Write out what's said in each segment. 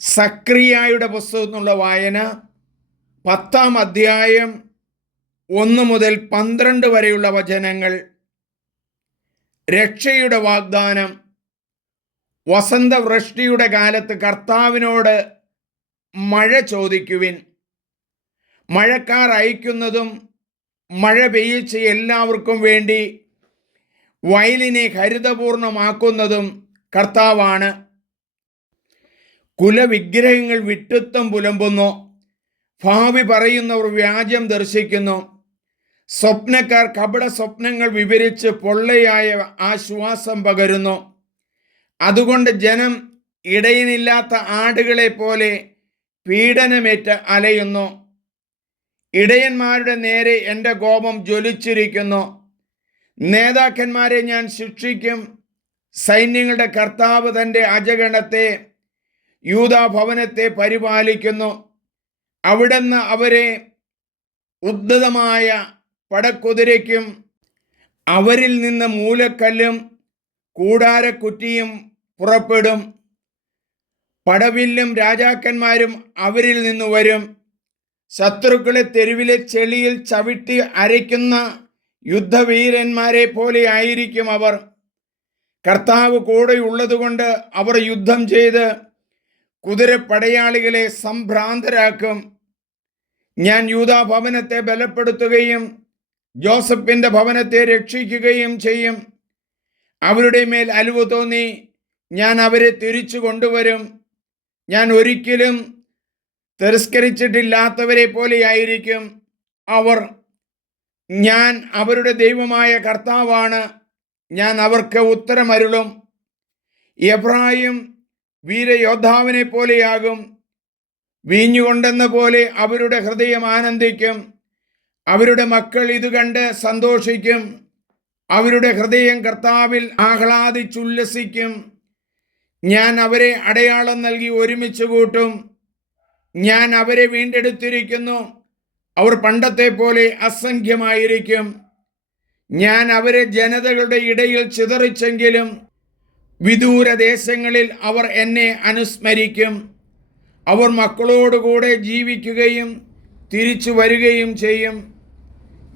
സക്രിയായുടെ പുസ്തകത്തിൽ എന്നുള്ള വായന പത്താം അധ്യായം ഒന്ന് മുതൽ പന്ത്രണ്ട് വരെയുള്ള വചനങ്ങൾ രക്ഷയുടെ വാഗ്ദാനം വസന്തവൃഷ്ടിയുടെ കാലത്ത് കർത്താവിനോട് മഴ ചോദിക്കുവിൻ. മഴക്കാർ അയക്കുന്നതും മഴ പെയ്യിച്ച് എല്ലാവർക്കും വേണ്ടി വയലിനെ ഹരിതപൂർണമാക്കുന്നതും കർത്താവാണ്. കുലവിഗ്രഹങ്ങൾ വിട്ടുത്വം പുലമ്പുന്നു. ഭാവി പറയുന്നവർ വ്യാജം ദർശിക്കുന്നു. സ്വപ്നക്കാർ കപട സ്വപ്നങ്ങൾ വിവരിച്ച് പൊള്ളയായ ആശ്വാസം പകരുന്നു. അതുകൊണ്ട് ജനം ഇടയനില്ലാത്ത ആടുകളെ പോലെ പീഡനമേറ്റ് അലയുന്നു. ഇടയന്മാരുടെ നേരെ എന്റെ കോപം ജ്വലിച്ചിരിക്കുന്നു. നേതാക്കന്മാരെ ഞാൻ ശിക്ഷിക്കും. സൈന്യങ്ങളുടെ കർത്താവ് തന്റെ അജഗണത്തെ യൂതാഭവനത്തെ പരിപാലിക്കുന്നു. അവിടുന്ന് അവരെ ഉദ്ധതമായ പടക്കുതിരയ്ക്കും അവരിൽ നിന്ന് മൂലക്കല്ലും കൂടാരക്കുറ്റിയും പുറപ്പെടും. പടവില്ലും രാജാക്കന്മാരും അവരിൽ നിന്ന് വരും. ശത്രുക്കളെ തെരുവിലെ ചെളിയിൽ ചവിട്ടി അരയ്ക്കുന്ന യുദ്ധവീരന്മാരെ പോലെ ആയിരിക്കും അവർ. കർത്താവ് കൂടെയുള്ളതുകൊണ്ട് അവർ യുദ്ധം ചെയ്ത് കുതിരപ്പടയാളികളെ സംഭ്രാന്തരാക്കും. ഞാൻ യൂതാ ഭവനത്തെ ബലപ്പെടുത്തുകയും ജോസഫിന്റെ ഭവനത്തെ രക്ഷിക്കുകയും ചെയ്യും. അവരുടെ മേൽ അലിവ് തോന്നി ഞാൻ അവരെ തിരിച്ചു കൊണ്ടുവരും. ഞാൻ ഒരിക്കലും തിരസ്കരിച്ചിട്ടില്ലാത്തവരെ പോലെയായിരിക്കും അവർ. ഞാൻ അവരുടെ ദൈവമായ കർത്താവാണ്. ഞാൻ അവർക്ക് ഉത്തരമരുളും. എബ്രാഹിം വീരയോദ്ധാവിനെ പോലെയാകും വീഞ്ഞുകൊണ്ടെന്ന പോലെ അവരുടെ ഹൃദയം ആനന്ദിക്കും. അവരുടെ മക്കൾ ഇത് കണ്ട് സന്തോഷിക്കും. അവരുടെ ഹൃദയം കർത്താവിൽ ആഹ്ലാദിച്ചുല്ലസിക്കും. ഞാൻ അവരെ അടയാളം നൽകി ഒരുമിച്ച് കൂട്ടും. ഞാൻ അവരെ വീണ്ടെടുത്തിരിക്കുന്നു. അവർ പണ്ടത്തെ പോലെ അസംഖ്യമായിരിക്കും. ഞാൻ അവരെ ജനതകളുടെ ഇടയിൽ ചിതറിച്ചെങ്കിലും വിദൂര ദേശങ്ങളിൽ അവർ എന്നെ അനുസ്മരിക്കും. അവർ മക്കളോടുകൂടെ ജീവിക്കുകയും തിരിച്ചു വരികയും ചെയ്യും.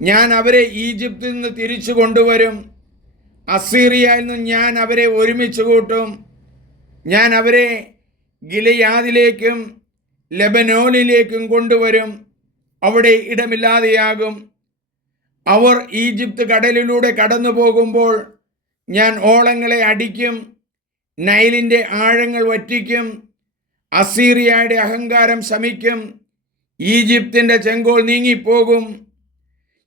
ഞാൻ അവരെ ഈജിപ്തിൽ നിന്ന് തിരിച്ചു കൊണ്ടുവരും. അസീറിയയിൽ നിന്ന് ഞാൻ അവരെ ഒരുമിച്ച് കൂട്ടും. ഞാൻ അവരെ ഗിലയാദിലേക്കും ലെബനോനിലേക്കും കൊണ്ടുവരും. അവിടെ ഇടമില്ലാതെയാകും. അവർ ഈജിപ്ത് കടലിലൂടെ കടന്നു പോകുമ്പോൾ ഞാൻ ഓളങ്ങളെ അടിക്കും. നൈലിന്റെ ആഴങ്ങൾ വറ്റിക്കും. അസീറിയയുടെ അഹങ്കാരം ശമിക്കും. ഈജിപ്തിന്റെ ചെങ്കോൾ നീങ്ങിപ്പോകും.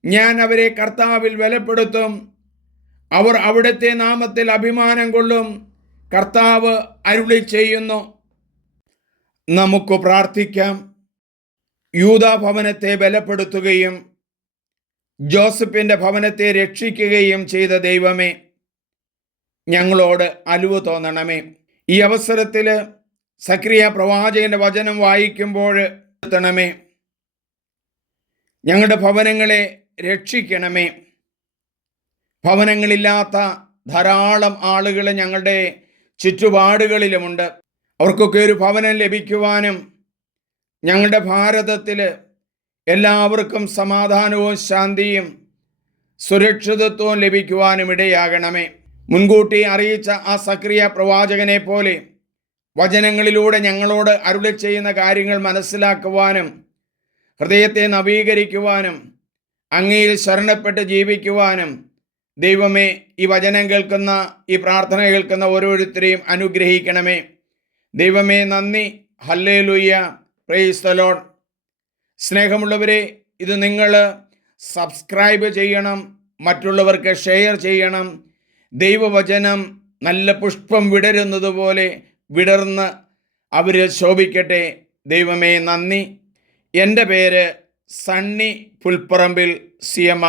ഞാൻ അവരെ കർത്താവിൽ വിലപ്പെടുത്തും അവർ അവിടുത്തെ നാമത്തിൽ അഭിമാനം കൊള്ളും. കർത്താവ് അരുളി ചെയ്യുന്നു. നമുക്ക് പ്രാർത്ഥിക്കാം. യൂതാഭവനത്തെ ബലപ്പെടുത്തുകയും ജോസഫിന്റെ ഭവനത്തെ രക്ഷിക്കുകയും ചെയ്ത ദൈവമേ ഞങ്ങളോട് അലുവ് തോന്നണമേ. ഈ അവസരത്തിൽ സക്രിയ പ്രവാചകന്റെ വചനം വായിക്കുമ്പോൾ എത്തണമേ. ഞങ്ങളുടെ ഭവനങ്ങളെ രക്ഷിക്കണമേ. ഭവനങ്ങളില്ലാത്ത ധാരാളം ആളുകൾ ഞങ്ങളുടെ ചുറ്റുപാടുകളിലുമുണ്ട്. അവർക്കൊക്കെ ഒരു ഭവനം ലഭിക്കുവാനും ഞങ്ങളുടെ ഭാരതത്തിൽ എല്ലാവർക്കും സമാധാനവും ശാന്തിയും സുരക്ഷിതത്വവും ലഭിക്കുവാനും ഇടയാകണമേ മുൻകൂട്ടി അറിയിച്ച ആ സക്രിയ പ്രവാചകനെ പോലെ വചനങ്ങളിലൂടെ ഞങ്ങളോട് അരുളി ചെയ്യുന്ന കാര്യങ്ങൾ മനസ്സിലാക്കുവാനും ഹൃദയത്തെ നവീകരിക്കുവാനും അങ്ങയിൽ ശരണപ്പെട്ട് ജീവിക്കുവാനും ദൈവമേ ഈ വചനം കേൾക്കുന്ന ഈ പ്രാർത്ഥന കേൾക്കുന്ന ഓരോരുത്തരെയും അനുഗ്രഹിക്കണമേ. ദൈവമേ നന്ദി. ഹല്ലേ ലുയ്യ പ്രേസ് തലോൺ സ്നേഹമുള്ളവരെ ഇത് നിങ്ങൾ സബ്സ്ക്രൈബ് ചെയ്യണം മറ്റുള്ളവർക്ക് ഷെയർ ചെയ്യണം ദൈവവചനം നല്ല പുഷ്പം വിടരുന്നത് പോലെ വിടർന്ന് അവരിൽ ശോഭിക്കട്ടെ. ദൈവമേ നന്ദി. എന്റെ പേര് സണ്ണി പുൽപ്പറമ്പിൽ സി എം